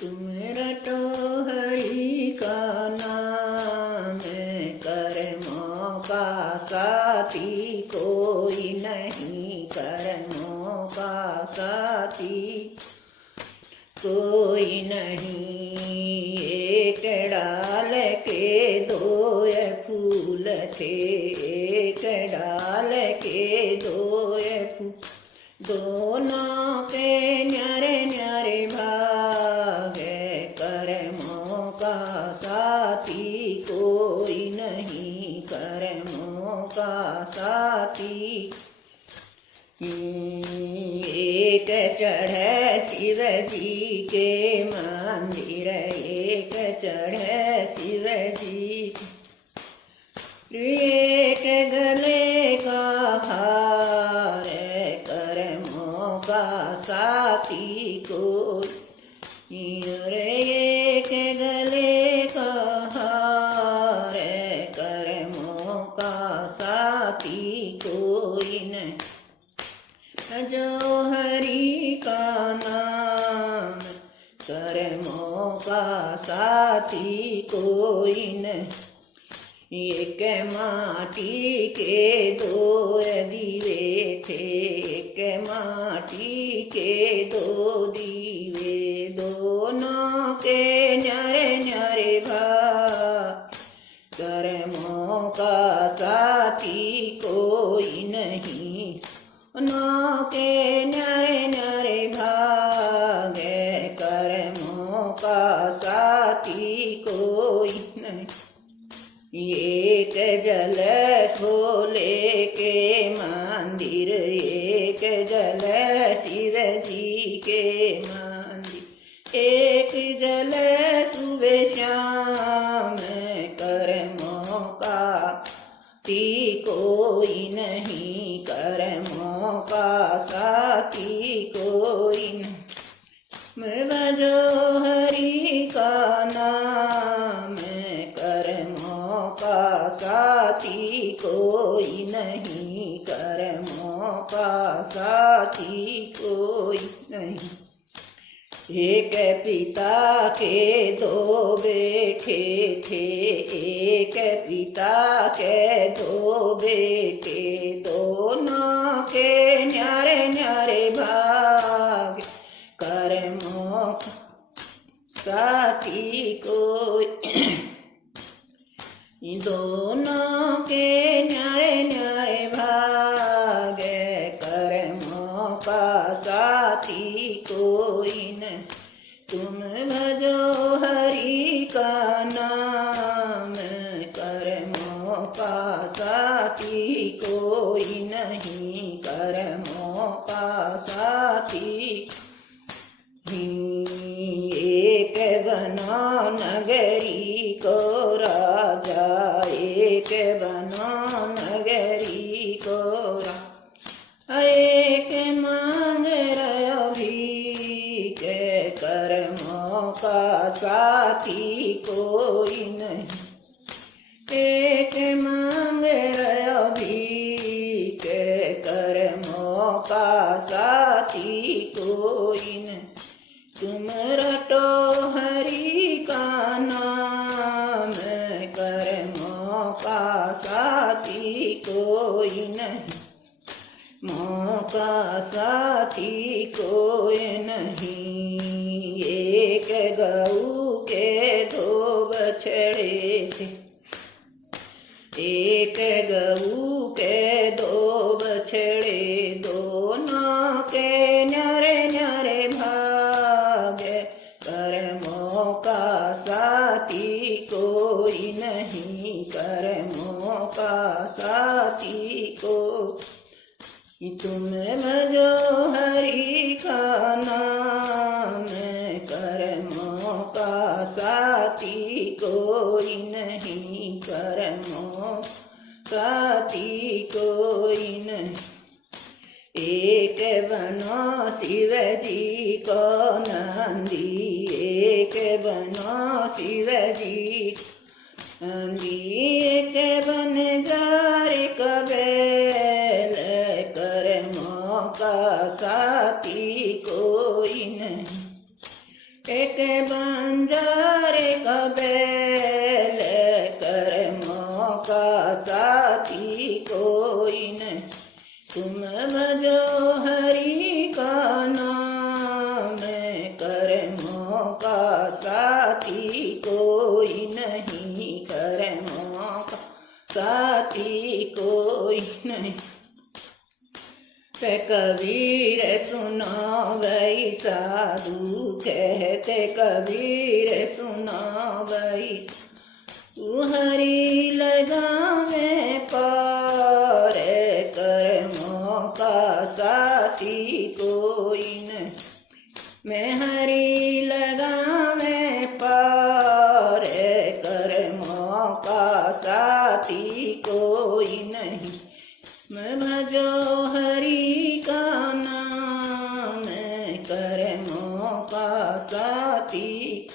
तुम रटो हरि का नाम, कर्मों का साथी कोई नहीं, कर्मों का साथी कोई नहीं। एक डाल के दो फूल थे, एक डाल के दो फूल, दोनों के न्यारे न्यारे भाग, कर्मों का साथी कोई नहीं, कर्मों का साथी। एक चढ़े शिव जी के मंदिर, एक चढ़े शिव जी, एक गले का हार, कर्मों का साथी कोई, एक गले का हार, कर्मों का साथी कोई नहीं। जो हरि का नाम, कर्मों का साथी कोई नहीं। एक माटी के दो दीवे थे, एक माटी के दो दीवे, दोनों के न्यारे न्यारे भाग, कर्मों का साथी कोई नहीं, दोनों के न्यारे न्यारे भाग, कर्मों का साथी कोई नहीं। एक जल छोले के मंदिर, एक जल शिव जी के मंदिर, एक जल सुबह शाम, कर्मों का साथी कोई नहीं, कर्मों का साथी कोई नहीं। भजो हरि का नाम, कर्मों का साथी कोई नहीं, कर्मों का साथी कोई नहीं। एक पिता के दो बेटे थे, एक पिता के दो बेटे, दोनों के न्यारे न्यारे भाग, कर्मों साथी कोई, दोनों के न्यारे न्यारे भाग, कर्मों का साथी कोई नहीं। तुम भजो हरि का नाम, कर्मों का साथी कोई नहीं, कर्मों का साथी। एक बनो नगरी को राजा, एक बनो नगरी को राजा, एक मांग रहो भीख, कर्मों का साथी कोई नहीं, एक मांग रहो भीख, कर्मों का साथी कोई नहीं। तुम रटो हरि का नाम, कर्मों का साथी कोई नहीं, मौका साथी कोई नहीं। एक गऊ के दो बछड़े थे, एक गऊ के दो बछड़े, दोनों के न्यारे न्यारे भाग, कर्मों का साथी कोई नहीं, कर्मों का साथी को। तुम भजो हरि का नाम, कर्मों का साथी कोई नहीं, कर्मों साथी कोई नहीं। एक बनो शिव जी को नंदी, एक बनो शिव जी नंदी, एक बन जार कबैल, कर्मों का साथी कोई नहीं, एक बंजारे का बैल करे मौका साथी कोई नहीं। तुम भजो हरि का नाम करे मौका साथी कोई नहीं। करे मौका साथी कोई नहीं। कबीर सुना वही साधु कहते कबीर सुना वही। तू हरि लगावे पार कर मौका साथी कोई नहीं। मैं हरि लगावे पार कर मौका साथी कोई नहीं। मैं भजो हरि का नाम करे मौका साथी